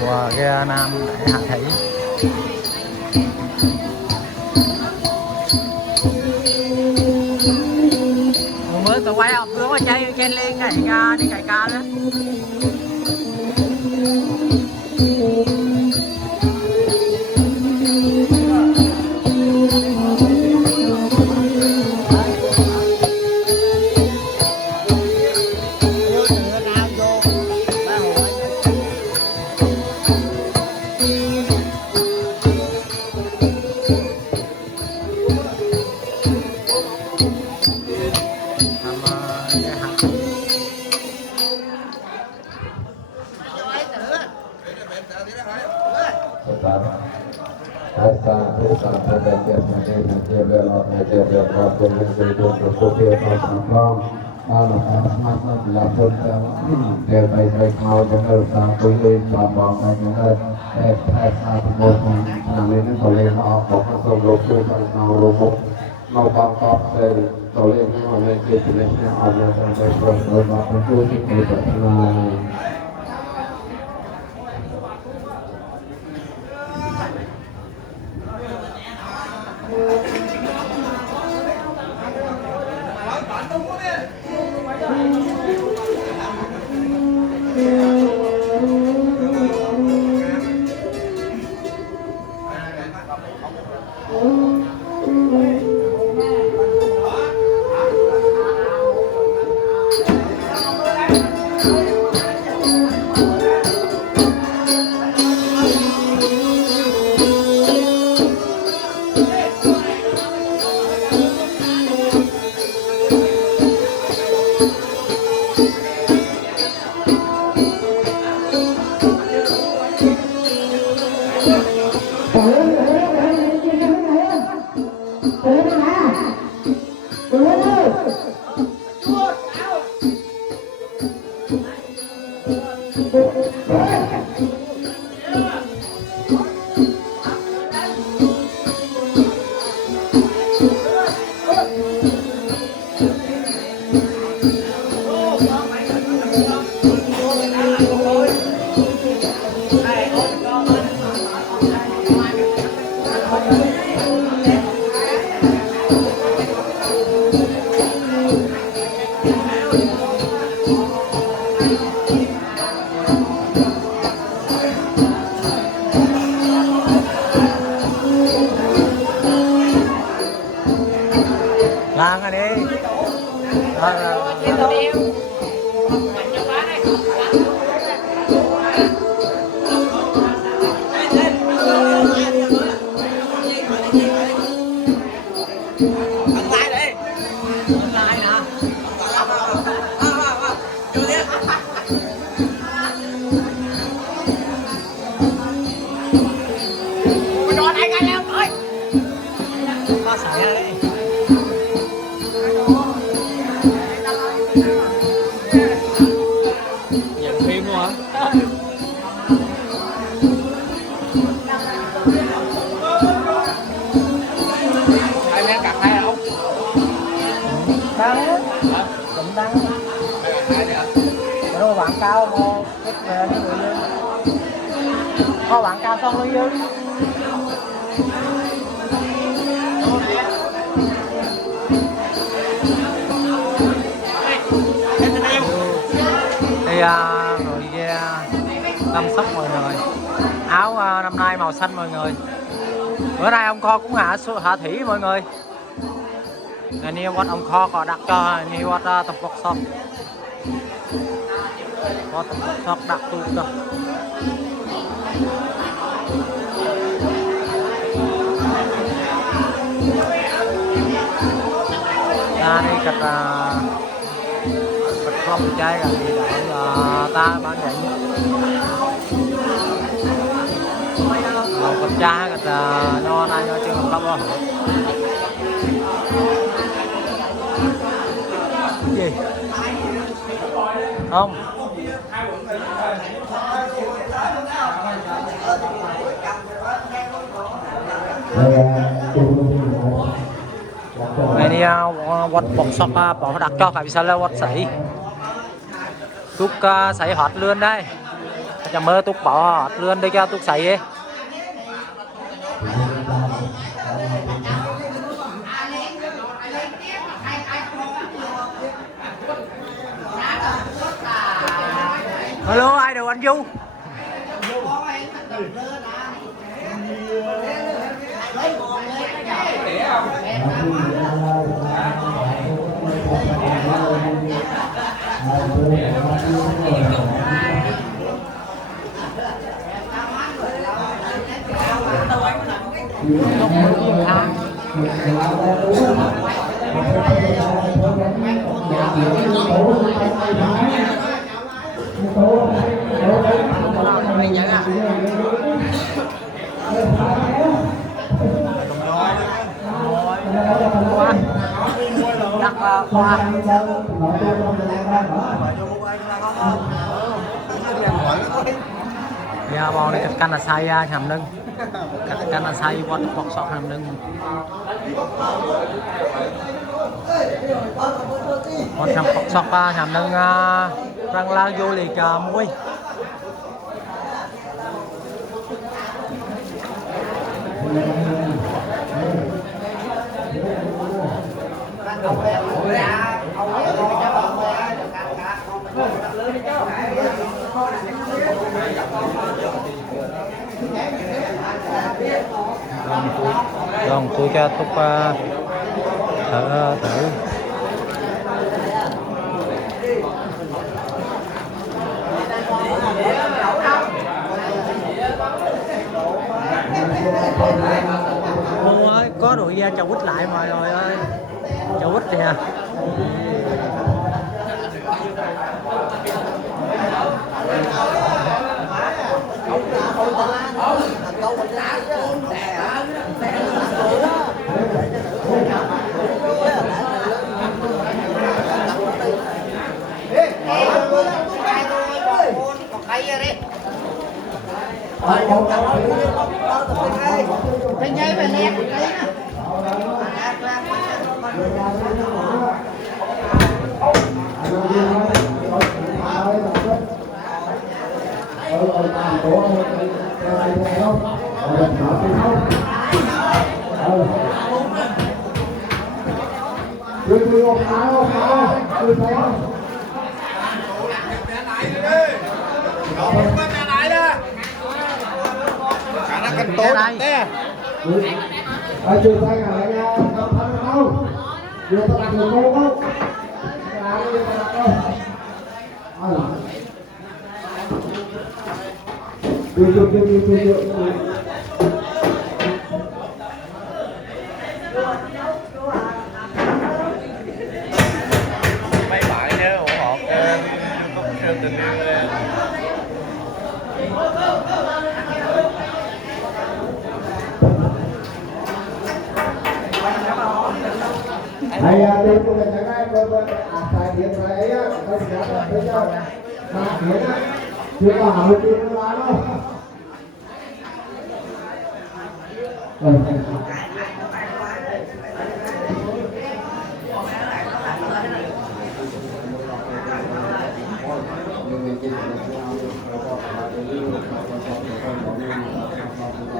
của ghe Nam để Hạ Thủy. Mới tôi quay học xuống mà chơi trên lên cày ca đi cày ca đó. Lan rồi đi. Quảng cao một ít về cái người dân có quảng cao xong luôn dân thì rồi chăm sóc mọi người áo năm nay màu xanh mọi người. Bữa nay ông kho cũng hạ thủy mọi người. Này ni quát ông kho có đặt cho ni quát tập vật xong có tập vật xong đặt tụt rồi. Ta đi cạch không chơi là gì đó ta bán vậy cạch cha cạch no nay no chưa không có gì không này đi quật bọc sọc bỏ đặt cho phải sao là quật sấy lúc sấy hot luôn đây chả mơ túc bỏ lươn đây cho túc sấy ấy. Hello ai đồ anh Du. Ya bò này cắt là sai hàm lưng, cắt là sai quạt bọc sọt hàm lưng, quạt hàm bọc sọt hàm lưng răng la vô lì cà muối. Rồi tôi cho thúc thử ơi, có đội ra chầu quýt lại mọi người ơi, chầu quýt kìa. Cái nhây về nè, tối đây. Chưa tay ngài nha, không thân đâu. Vừa ta đặt người cô không? Mấy bạn nhớ ủng hộ có kêu tình yêu lên. Thầy đi của mình cái thầy điện thầy ấy á, thầy sẽ thấy cho mà điện á, chưa có hỏi chuyện nó đâu.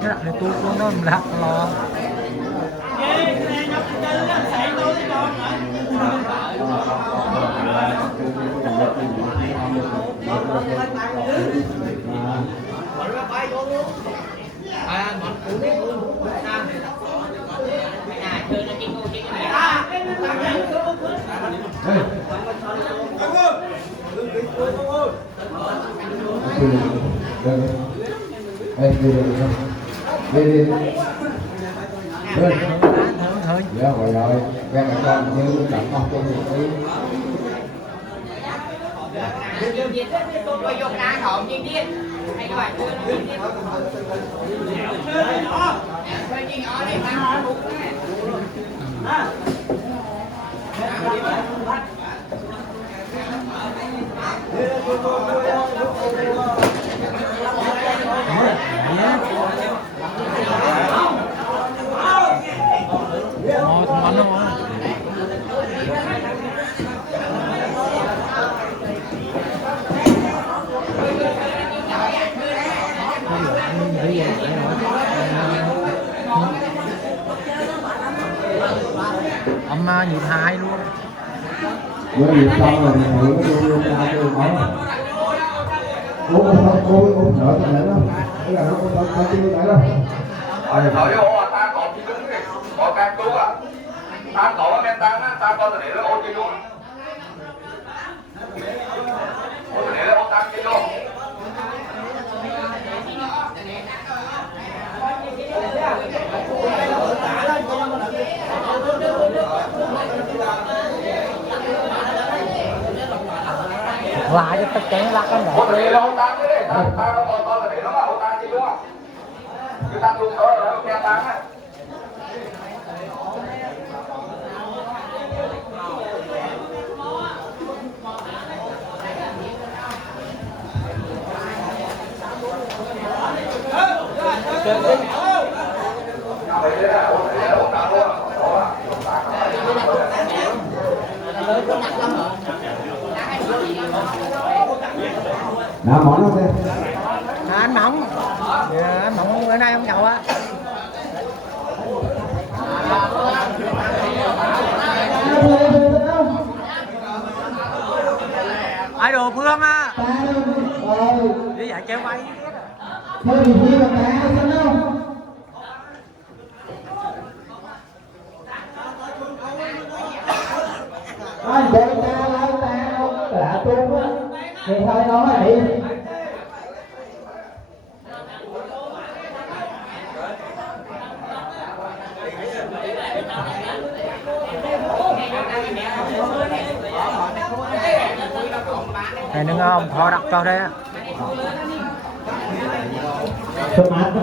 Cái đặt này tôi cũng nó lạ lo. Thôi. Dạ rồi rồi, quen lại con như đặng con cho nhiều tí. Không bắn đâu á. nhịp 2 luôn. Với nhịp xong rồi thì luôn ra cho máu. Uống đỡ cho nó. Cái là nó không chưa phải đâu. Thở vô ta còn chi đúng đi. Còn cam chú à. Ta cậu em tăng á, ta coi để nó ô chi luôn. Để nó tăng chi luôn. Lại cho tất cả lắc cái Ô để nó tăng đi. Ta coi để nó ô tăng chi luôn. Cứ tăng luôn thôi rồi nghe tăng á. Nào món nó xem. anh Mộng. Dạ, anh Mộng bữa nay không nhậu á. Ai đồ Phương á. Đi dạy chơi quay. Thôi thì đi gặp mẹ xem đâu. Anh để ta lấy ta không là tung á. Thì thôi nói đi. Này nâng ông thọ đặt cho đây á. Smart.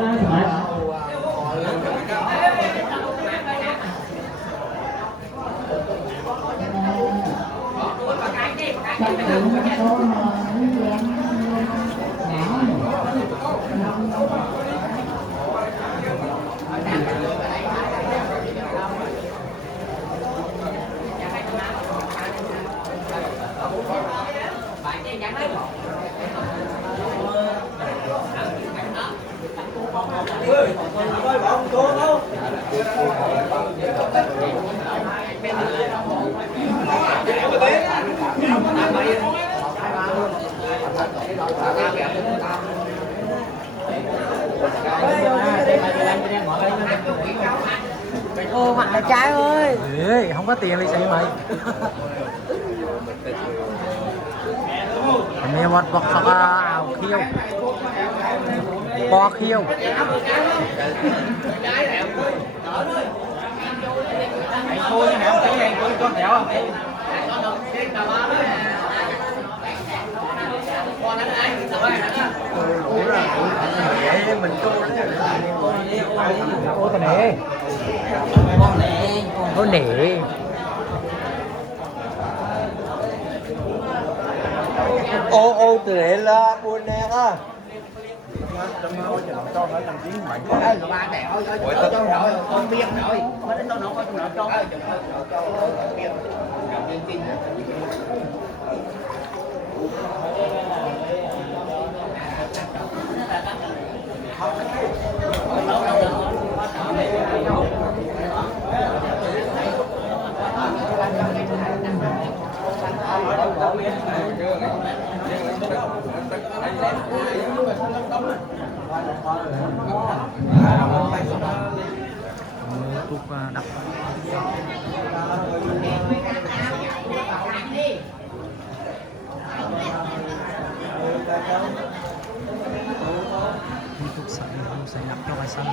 Ô mặt là trái ơi. Ê, không có tiền đi xị mày. Mẹ một vật thật ảo khiêu. Bò khiêu. Thôi chứ hả, cái này con thẻo không? Ô tao nè. Ô nè. Ô từ để là buồn nè á. Ba mẹ ơi cho rồi con biết rồi. Mới đến đâu nó con cho ơi. Cục đập. Cục sẽ đập cho bài xanh.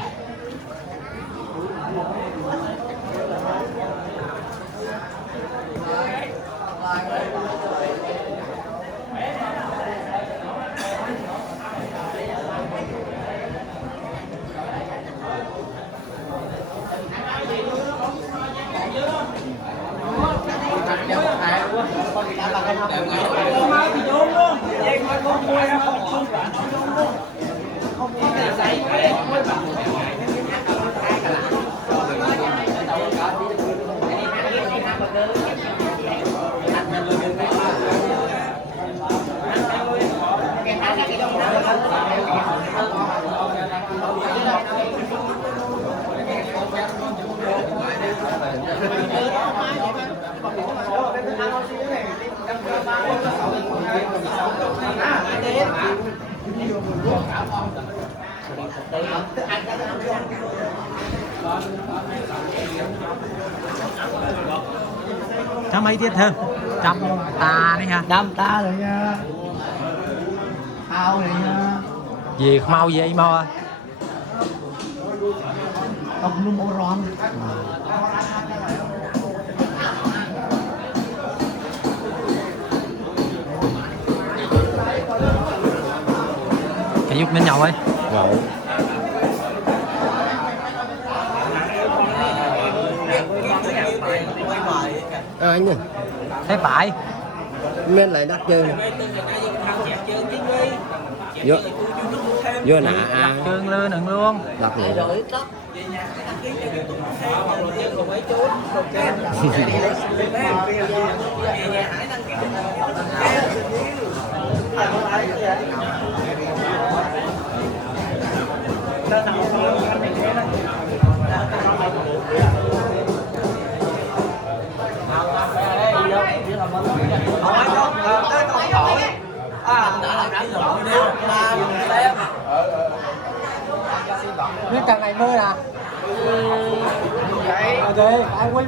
Hãy subscribe cho kênh Ghiền Mì Gõ để không bỏ lỡ những video hấp dẫn. Trăm mấy tiết thêm? Trăm ta đấy ha. Đâm ta rồi nha. Ao này nha. Gì mau vậy mau à? Ông nung ô ron. Cái giúp đến nhau ấy. Vậy. Anh ơi, Thế phải. men lại đặt chơi. Vô, vô nè à. Trương lư nừng luôn. Đặt lại. Biết càng ngày mưa à? Ok, anh quay